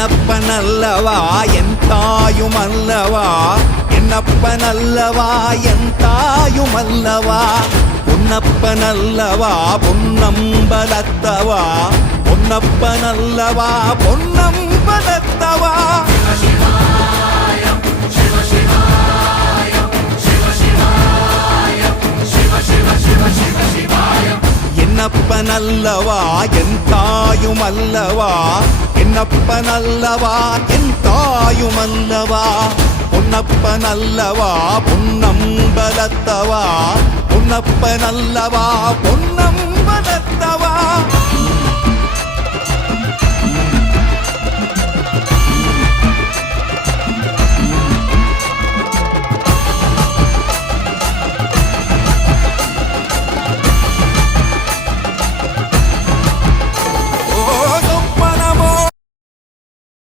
என்னப்பனல்லவா என் தாயுமல்லவா, என்னப்பனல்லவா என் தாயுமல்லவா, பொன்னப்பனல்லவா பொன்னம்பலத்தவா, பொன்னப்பனல்லவா பொன்னம்பலத்தவா. என்னப்பனல்லவா என் தாயுமல்லவா, என்னப்பனல்லவா என் தாயுமல்லவா, பொன்னப்பனல்லவா பொன்னம்பலத்தவா, பொன்னப்பனல்லவா பொன்னம்பலத்தவா.